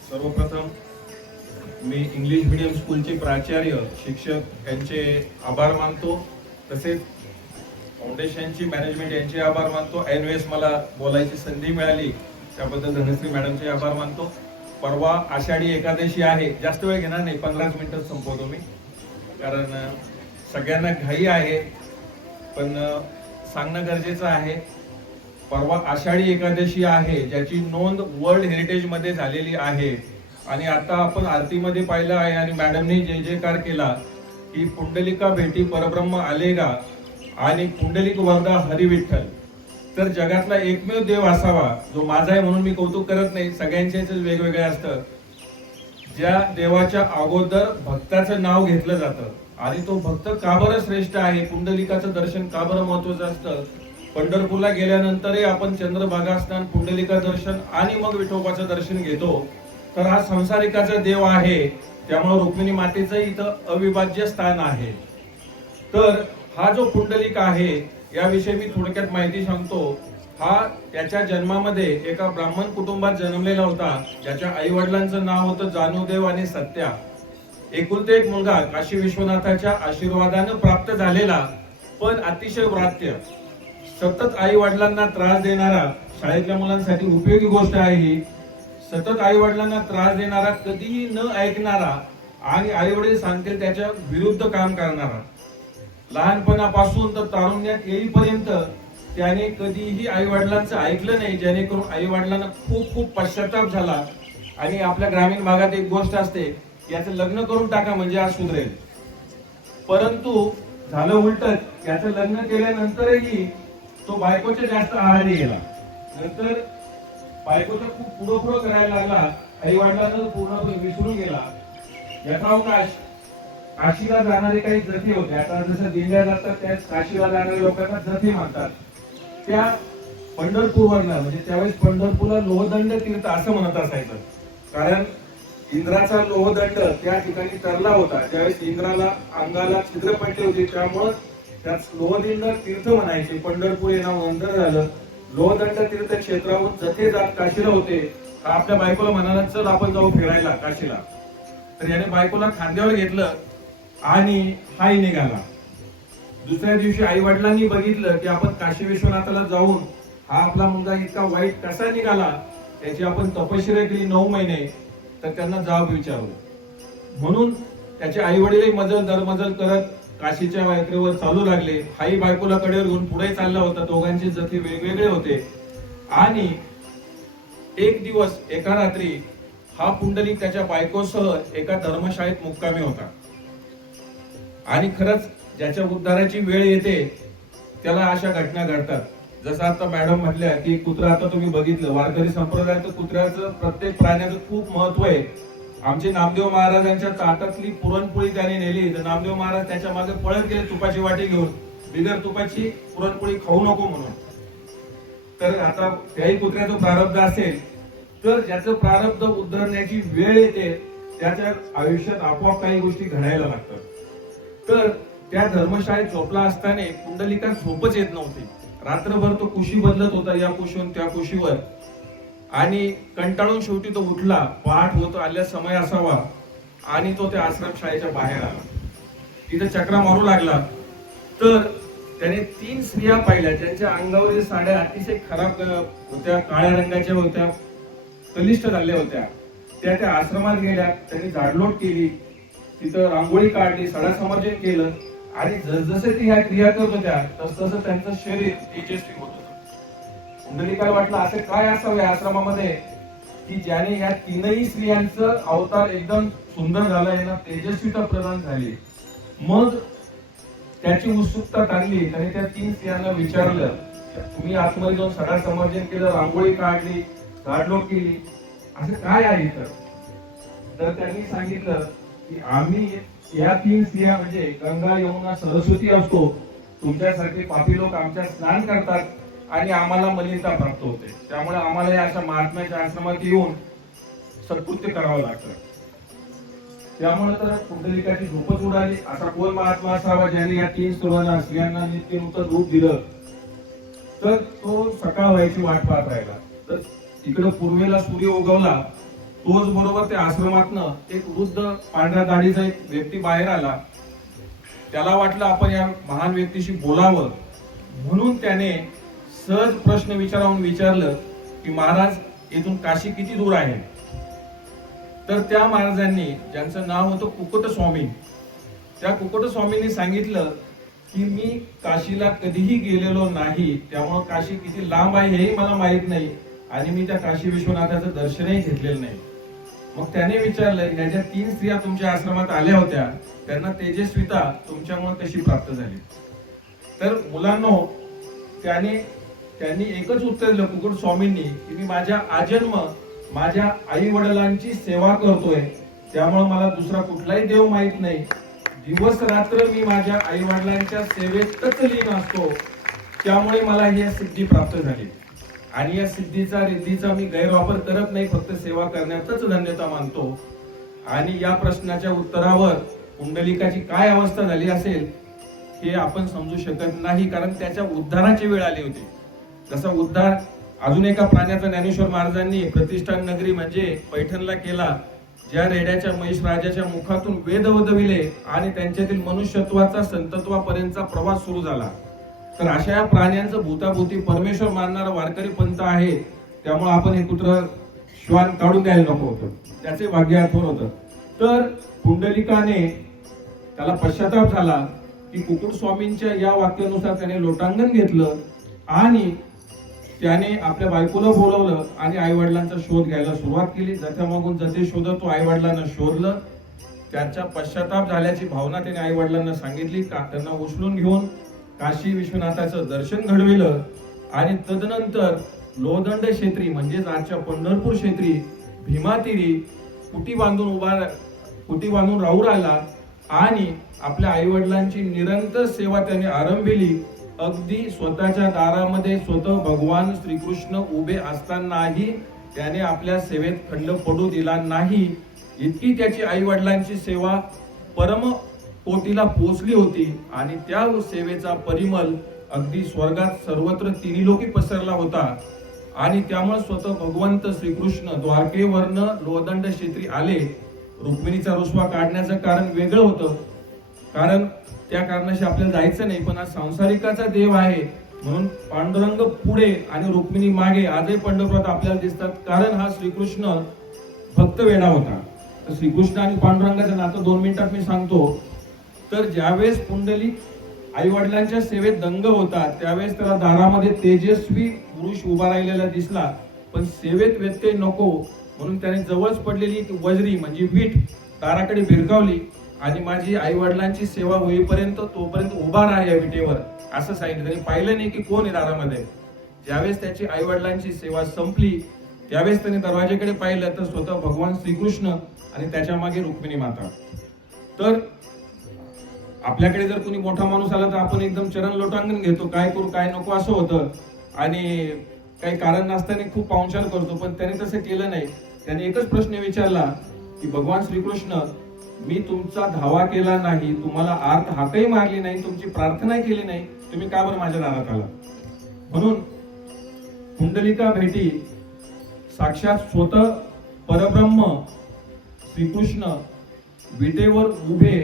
सर्वप्रथम मी English medium स्कूलचे प्राचार्य शिक्षक यांचे आभार मानतो, तसेच फाउंडेशनची मॅनेजमेंट यांचे आभार मानतो। ऐनवेळेस मला बोलायची संधी मिळाली त्याबद्दल धनश्री मॅडमचे आभार मानतो। परवा आषाढी एकादशी आहे, जास्त वेळ घेणार नाही, 15 मिनिटात संपवतो मी, कारण सगळ्यांना घाई आहे, पण सांगणं गरजेचं आहे। परवा आषाढी एकादशी आहे, ज्याची नोंद वर्ल्ड हेरिटेज मध्ये झालेली आहे। आणि आता आपण आरतीमध्ये पाहिलं आहे आणि मॅडमने जय जयकार केला की पुंडलिका भेटी परब्रह्म आलेगा आणि पुंडलिक वरदा हरिविठ्ठल। तर जगातला एकमेव देव असावा जो माझा आहे म्हणून मी कौतुक करत नाही, सगळ्यांचेच वेगवेगळे असतं, ज्या देवाच्या अगोदर भक्ताचं नाव घेतलं जातं आणि तो भक्त का बरं श्रेष्ठ आहे, पुंडलिकाचं दर्शन का बरं महत्वाचं असतं। पंढरपूरला गेल्यानंतरही आपण चंद्रभागा स्नान, पुंडलिका दर्शन आणि मग विठोबाचं दर्शन घेतो। तर हा संसारिकाचा देव आहे, त्यामुळे रुक्मिणी मातेचं इथं अविभाज्य स्थान आहे। तर हा जो पुंडलिक आहे याविषयी मी थोडक्यात माहिती सांगतो। हा त्याच्या जन्मामध्ये एका ब्राह्मण कुटुंबात जन्मलेला होता, ज्याच्या आई वडिलांचं नाव होतं जानुदेव आणि सत्या। एकुलते एक मुलगा काशी विश्वनाथाच्या आशीर्वादाने प्राप्त झालेला, पण अतिशय व्रात्य, सतत आई वडिलांना त्रास देणारा, शाळेतल्या मुलांसाठी उपयोगी गोष्ट आहे ही, सतत आई वडिलांना त्रास देणारा, कधीही न ऐकणारा आणि आई वडील सांगतील त्याच्या विरुद्ध काम करणारा। लहानपणापासून तर तारुण्यात येईपर्यंत त्याने कधीही आई वडिलांचं ऐकलं नाही, जेणेकरून आई वडिलांना खूप खूप पश्चाताप झाला। आणि आपल्या ग्रामीण भागात एक गोष्ट असते, याचं लग्न करून टाका म्हणजे आज सुधरेल, परंतु झालं उलटच, याचं लग्न केल्यानंतरही तो बायकोच्या जास्त आहारी गेला। नंतर बायकोचा खूप पुढं करायला लागला, आई वडिलांना पूर्णपणे विसरून गेला। याचा अवकाश काशीला जाणारे काही जथी होते, आता जसं दिंड्या जातात त्या काशीला जाणाऱ्या लोकांना जथी म्हणतात। त्या पंढरपूरवरनं, म्हणजे त्यावेळेस पंढरपूरला लोहदंड तीर्थ असं म्हणत असायचं, कारण इंद्राचा लोहदंड त्या ठिकाणी तरला होता। त्यावेळेस इंद्राला अंगाला छिद्र पडली होती, त्यामुळे त्यात लोहदंड तीर्थ म्हणायचे। पंढरपूर हे नाव नंतर झालं। लोहदंड तीर्थ क्षेत्राहून जथे जात काशीला होते, आपल्या बायकोला म्हणाला चल आपण जाऊ फिरायला काशीला। तर याने बायकोला खांद्यावर घेतलं आणि हाय निघाला। दुसऱ्या दिवशी आई वडिलांनी बघितलं की आपण काशी विश्वनाथाला जाऊन हा आपला मुलगा इतका वाईट कसा निघाला, याची आपण तपश्चर्या केली 9 महिने, तर त्यांना जाब विचारलं। म्हणून त्याचे आई वडीलही मजल दरमजल करत काशीच्या यात्रेवर चालू लागले। हाही बायकोला कडेवर घेऊन पुढे चालला होता, दोघांचे जथे वेगवेगळे होते। आणि एक दिवस एका रात्री हा पुंडलिक त्याच्या बायकोसह एका धर्मशाळेत मुक्कामी होता। आणि खरंच ज्याच्या उद्धाराची वेळ येते त्याला अशा घटना घडतात। जसं आता मॅडम म्हटल्या की कुत्रा, आता तुम्ही बघितलं वारकरी संप्रदायात कुत्र्याचं प्रत्येक प्राण्याचं खूप महत्व आहे। आमचे नामदेव महाराजांच्या ताटातली पुरणपोळी त्याने नेली तर नामदेव महाराज त्याच्या मागे पळत गेले तुपाची वाटी घेऊन, बिगर तुपाची पुरणपोळी खाऊ नको म्हणून। तर आता त्याही कुत्र्याचं प्रारब्ध असेल, तर ज्याचं प्रारब्ध उद्धरण्याची वेळ येते त्याच्या आयुष्यात आपोआप काही गोष्टी घडायला लागतात। तर त्या धर्मशाळेत झोपला असताना पुंडलिका झोपच येत नव्हती। रात्रभर तो कुशी बदलत होता, या कुशीवर त्या कुशीवर, आणि कंटाळून शेवटी तो उठला। पहाट होत आल्या समय असावा आणि तो त्या आश्रमशाळेच्या बाहेर आला, तिथे चक्रा मारू लागला। तर त्याने 3 स्त्रिया पाहिल्या, ज्यांच्या अंगावरील साड्या अतिशय खराब होत्या, काळ्या रंगाच्या होत्या, कनिष्ठ झाल्या होत्या। त्या आश्रमात गेल्या, त्यांनी झाडलोट केली, तिथं रांगोळी काढली, सडा समर्जन केलं, आणि जसजसे ती ह्या क्रिया करत होत्या तसतसं त्यांचं शरीर तेजस्वी होत होतं। पुंडलिकाला वाटलं असं काय असावं या आश्रमामध्ये की ज्याने या 3ही स्त्रियांचं अवतार एकदम सुंदर झाला, यांना तेजस्वीता प्रदान झाली। मग त्याची उत्सुकता टाळली, त्याने त्या 3 स्त्रियांना विचारलं, तुम्ही आतमध्ये जाऊन सडा समर्जन केलं, रांगोळी काढली, झाडलोट केली, असं काय आहे? तर त्यांनी सांगितलं की आम्ही या 3 स्त्रिया म्हणजे गंगा, यमुना, सरस्वती असतो, तुमच्यासारखे पापी लोक आमच्या स्नान करतात आणि आम्हाला मलिनता प्राप्त होते, त्यामुळे आम्हाला या अशा महात्म्याच्या आश्रमात येऊन सत्कृत्य करावं लागतं। त्यामुळे तर पुंडलिकाची झोपच उडाली। असा कोण महात्मा असावा ज्याने या 3 स्त्रियांना नित्य नूतन रूप दिलं। तर तो सकाळ व्हायची वाट पाहत राहिला. तर इकडं पूर्वेला सूर्य उगवला, तोच बरोबर त्या आश्रमातनं एक वृद्ध पांढऱ्या दाढीचा एक व्यक्ती बाहेर आला. त्याला वाटलं आपण या महान व्यक्तीशी बोलावं, म्हणून त्याने सहज प्रश्न विचारलं की महाराज, इथून काशी किती दूर आहे? तर त्या महाराजांनी, ज्यांचं नाव होतं कुकुट स्वामी, त्या कुकुट स्वामींनी सांगितलं की मी काशीला कधीही गेलेलो नाही, त्यामुळं काशी किती लांब आहे हेही मला माहित नाही आणि मी त्या काशी विश्वनाथाचं दर्शनही घेतलेलं नाही. मग त्याने विचारलं, ह्या ज्या 3 स्त्रिया तुमच्या आश्रमात आल्या होत्या, त्यांना तेजस्विता तुमच्यामुळे कशी प्राप्त झाली? तर मुलांनो, त्यांनी एकच उत्तर दिलं कुकुट स्वामींनी की मी माझ्या आजन्म माझ्या आई वडिलांची सेवा करतोय, त्यामुळे मला दुसरा कुठलाही देव माहित नाही. दिवस रात्र मी माझ्या आई वडिलांच्या सेवेतच लीन असतो, त्यामुळे मला ही सिद्धी प्राप्त झाली. आणि या सिद्धीचा रिद्धीचा मी गैरवापर करत नाही, फक्त सेवा करण्यातच धन्यता मानतो. आणि या प्रश्नाच्या उत्तरावर पुंडलिकाची काय अवस्था झाली असेल हे आपण समजू शकत नाही, कारण त्याच्या उद्धाराची वेळ आली होती. जसा उद्धार अजून एका प्राण्याचा ज्ञानेश्वर महाराजांनी प्रतिष्ठान नगरी म्हणजे पैठणला केला, ज्या रेड्याच्या महिष राजाच्या मुखातून वेद वदविले आणि त्यांच्यातील मनुष्यत्वाचा संतत्वापर्यंतचा प्रवास सुरू झाला. तर अशा या प्राण्यांचं भूताभूती परमेश्वर मानणारा वारकरी पंथ आहे, त्यामुळे आपण हे कुत्र श्वान काढून द्यायला नको होतं, त्याचे भाग्य आठवण होतं. तर पुंडलिकाने त्याला पश्चाताप झाला की कुकुट स्वामींच्या या वाक्यानुसार त्याने लोटांगण घेतलं आणि त्याने आपल्या बायकोला बोलवलं आणि आई वडिलांचा शोध घ्यायला सुरुवात केली. जथ्यामागून जथे शोधत तो आई वडिलांना शोधलं. त्याच्या पश्चाताप झाल्याची भावना त्याने आई वडिलांना सांगितली. त्यांना उचलून घेऊन काशी विश्वनाथाचं दर्शन घडविलं आणि तदनंतर लोदंड क्षेत्री म्हणजेच आजच्या पंढरपूर क्षेत्री भीमातीरी कुटी बांधून राहू राहिला आणि आपल्या आई वडिलांची निरंतर सेवा त्याने आरंभिली. अगदी स्वतःच्या दारामध्ये स्वतः भगवान श्रीकृष्ण उभे असतानाही त्याने आपल्या सेवेत खंड पडू दिला नाही. इतकी त्याची आई वडिलांची सेवा परम कोटीला पोचली होती आणि त्या सेवेचा परिमल अगदी स्वर्गात सर्वत्र तिन्ही लोकी पसरला होता. आणि त्यामुळे स्वतः भगवंत श्रीकृष्ण द्वारकेवरनं लोदंड क्षेत्री आले. रुक्मिणीचा रुसवा काढण्याचं कारण वेगळं होतं, कारण त्या कारणाशी आपल्याला जायचं नाही, पण आज सांसारिकाचा देव आहे म्हणून पांडुरंग पुढे आणि रुक्मिणी मागे आजही पंढरपुरात आपल्याला दिसतात, कारण हा श्रीकृष्ण भक्त वेडा होता. तर श्रीकृष्ण आणि पांडुरंगाचं नातं 2 मिनिटात मी सांगतो. तर ज्यावेळेस पुंडलिक आई वडिलांच्या सेवेत दंग होता, त्यावेळेस त्याला दारामध्ये तेजस्वी पुरुष उभा राहिलेला दिसला, पण सेवेत व्यत्यय नको म्हणून त्याने जवळच पडलेली वजरी म्हणजे वीट दाराकडे भिरकावली आणि माझी आई वडिलांची सेवा होईपर्यंत तोपर्यंत उभा राहा या विटेवर असं सांगितलं. त्यांनी पाहिलं नाही की कोण आहे दारामध्ये. ज्यावेळेस त्याची आई वडिलांची सेवा संपली त्यावेळेस त्याने दरवाजेकडे पाहिलं तर स्वतः भगवान श्रीकृष्ण आणि त्याच्या मागे रुक्मिणी माता. तर आपल्याकडे जर कोणी मोठा माणूस आला तर आपण एकदम चरण लोटांगण घेतो, काय करू काय नको असं होतं आणि काही कारण नसताना खूप पाहुणचार करतो, पण त्याने तसं केलं नाही. त्याने एकच प्रश्न विचारला की भगवान श्रीकृष्ण, मी तुमचा धावा केला नाही, तुम्हाला आर्त हाकही मारली नाही, तुमची प्रार्थना केली नाही, तुम्ही का बरं माझ्या दारात आला? म्हणून पुंडलिका भेटी साक्षात स्वतः परब्रह्म श्रीकृष्ण विटेवर उभे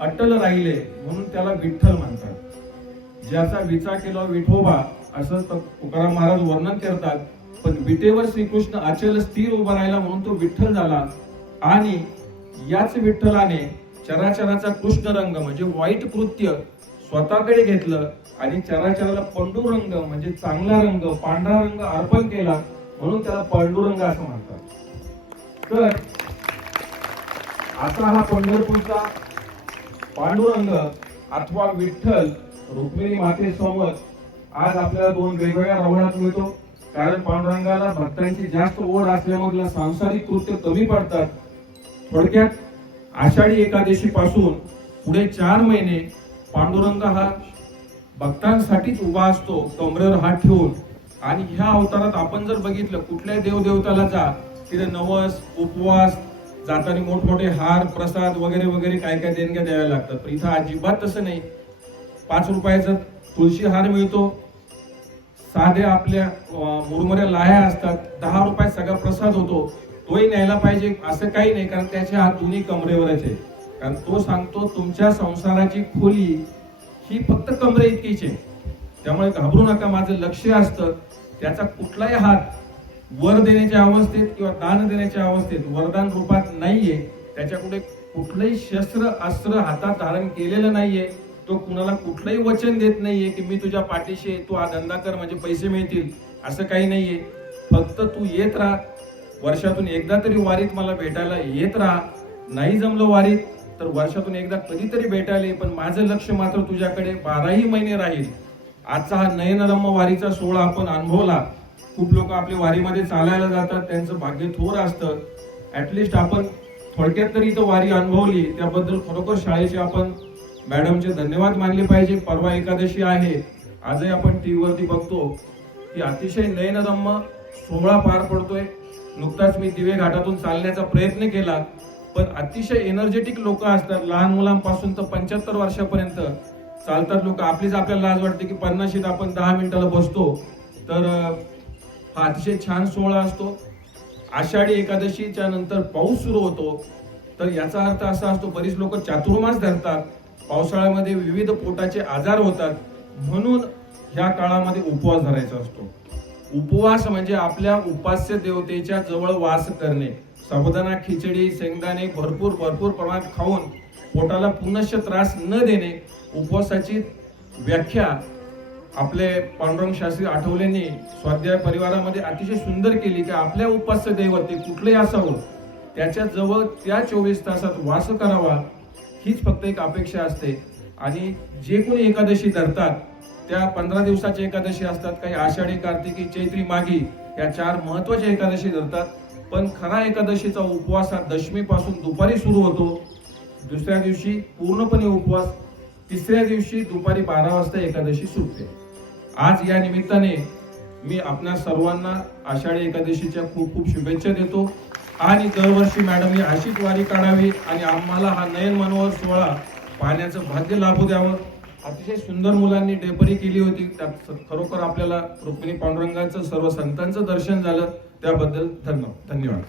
अटल राहिले म्हणून त्याला विठ्ठल म्हणतात. ज्याचा विचार केला विठोबा असं तुकाराम महाराज वर्णन करतात. पण विटेवर श्रीकृष्ण अचल स्थिर उभा राहिला म्हणून तो विठ्ठल झाला. आणि याच विठ्ठलाने चराचराचा कृष्ण रंग म्हणजे वाईट कृत्य स्वतःकडे घेतलं आणि चराचराला पंडुरंग म्हणजे चांगला रंग पांढरा रंग अर्पण केला म्हणून त्याला पांडुरंग असं म्हणतात. तर असा हा पंढरपूरचा पांडुरंग अथवा विठ्ठल रुक्मिणी मातेसमोर आज आपल्याला 2 वेगवेगळ्या रवणात मिळतो. कारण पांडुरंगाला भक्तांची जास्त ओढ असल्यामुळे सांसारिक कृत्य कमी पडतात. थोडक्यात आषाढी एकादशी पासून पुढे 4 महिने पांडुरंग हा भक्तांसाठीच उभा असतो कमरेवर हात ठेवून. आणि ह्या अवतारात आपण जर बघितलं कुठल्याही देवदेवताला जा तिथे नवस उपवास जाताना मोठमोठे हार प्रसाद वगैरे वगैरे काय काय देणग्या द्याव्या लागतात. पण इथं अजिबात तसं नाही. 5 रुपयाचा तुळशी हार मिळतो, साधे आपल्या मुरमुऱ्या लाह्या असतात, 10 रुपयात सगळा प्रसाद होतो, तोही न्यायला पाहिजे असं काही नाही, कारण त्याचे हात दोन्ही कमरेवरच आहे. कारण तो सांगतो तुमच्या संसाराची खोली ही फक्त कमरे इतकीच आहे. त्यामुळे घाबरू नका. माझं लक्ष असतं त्याचा कुठलाही हात वर देण्याच्या अवस्थेत किंवा दान देण्याच्या अवस्थेत वरदान रूपात नाहीये. त्याच्याकडे कुठलंही शस्त्र अस्त्र हातात धारण केलेलं नाहीये. तो कुणाला कुठलंही वचन देत नाहीये की मी तुझ्या पाठीशी आहे, तू हा धंदा कर म्हणजे पैसे मिळतील, असं काही नाहीये. फक्त तू येत राहा, वर्षातून एकदा तरी वारीत मला भेटायला येत राहा. नाही जमलं वारीत तर वर्षातून एकदा कधीतरी भेटायला ये, पण माझं लक्ष मात्र तुझ्याकडे 12ही महिने राहील. आजचा हा नयनरम्य वारीचा सोहळा आपण अनुभवला. खूप लोक आपल्या वारीमध्ये चालायला जातात, त्यांचं भाग्य थोर असतं. ऍटलिस्ट आपण थोडक्यात तरी इथं वारी अनुभवली, त्याबद्दल खरोखर शाळेचे आपण मॅडमचे धन्यवाद मानले पाहिजे. परवा एकादशी आहे, आजही आपण टीव्ही वरती बघतो की अतिशय नयनरम्य सोहळा पार पडतोय. नुकताच मी दिवे घाटातून चालण्याचा प्रयत्न केला, पण अतिशय एनर्जेटिक लोक असतात. लहान मुलांपासून तर 75 वर्षापर्यंत चालतात लोक. आपल्याला लाज वाटते की 50शीत आपण 10 मिनिटाला बसतो. तर हा अतिशय छान सोहळा असतो. आषाढी एकादशीच्या नंतर पाऊस सुरू होतो, तर याचा अर्थ असा असतो बरीच लोक चातुर्मास धरतात. पावसाळ्यामध्ये विविध पोटाचे आजार होतात, म्हणून ह्या काळामध्ये उपवास धरायचा असतो. उपवास म्हणजे आपल्या उपास्य देवतेच्या जवळ वास करणे. साबुदाणा खिचडी शेंगदाणे भरपूर प्रमाणात खाऊन पोटाला पुनश्च त्रास न देणे. उपवासाची व्याख्या आपले पांडुरंग शास्त्री आठवलेंनी स्वाध्याय परिवारामध्ये अतिशय सुंदर केली की आपल्या उपास्य दैवत कुठलेही असावं त्याच्या जवळ त्या 24 तासात वास करावा, हीच फक्त एक अपेक्षा असते. आणि जे कोणी एकादशी धरतात त्या 15 दिवसाच्या एकादशी असतात. काही आषाढी, कार्तिकी, चैत्री, माघी या 4 महत्वाच्या एकादशी धरतात. पण खरा एकादशीचा उपवास हा दशमीपासून दुपारी सुरू होतो. दुसऱ्या दिवशी पूर्णपणे उपवास, तिसऱ्या दिवशी दुपारी 12 वाजता एकादशी सुटते. आज या निमित्ताने मी आपल्या सर्वांना आषाढी एकादशीच्या खूप शुभेच्छा देतो. आणि दरवर्षी मॅडम ही अशीच वारी काढावी आणि आम्हाला हा नयन मनोहर सोहळा पाहण्याचं भाग्य लाभू द्यावं. अतिशय सुंदर मुलांनी डेपरी केली होती. त्यात खरोखर आपल्याला रुक्मिणी पांडुरंगाचं सर्व संतांचं दर्शन झालं. त्याबद्दल धन्यवाद.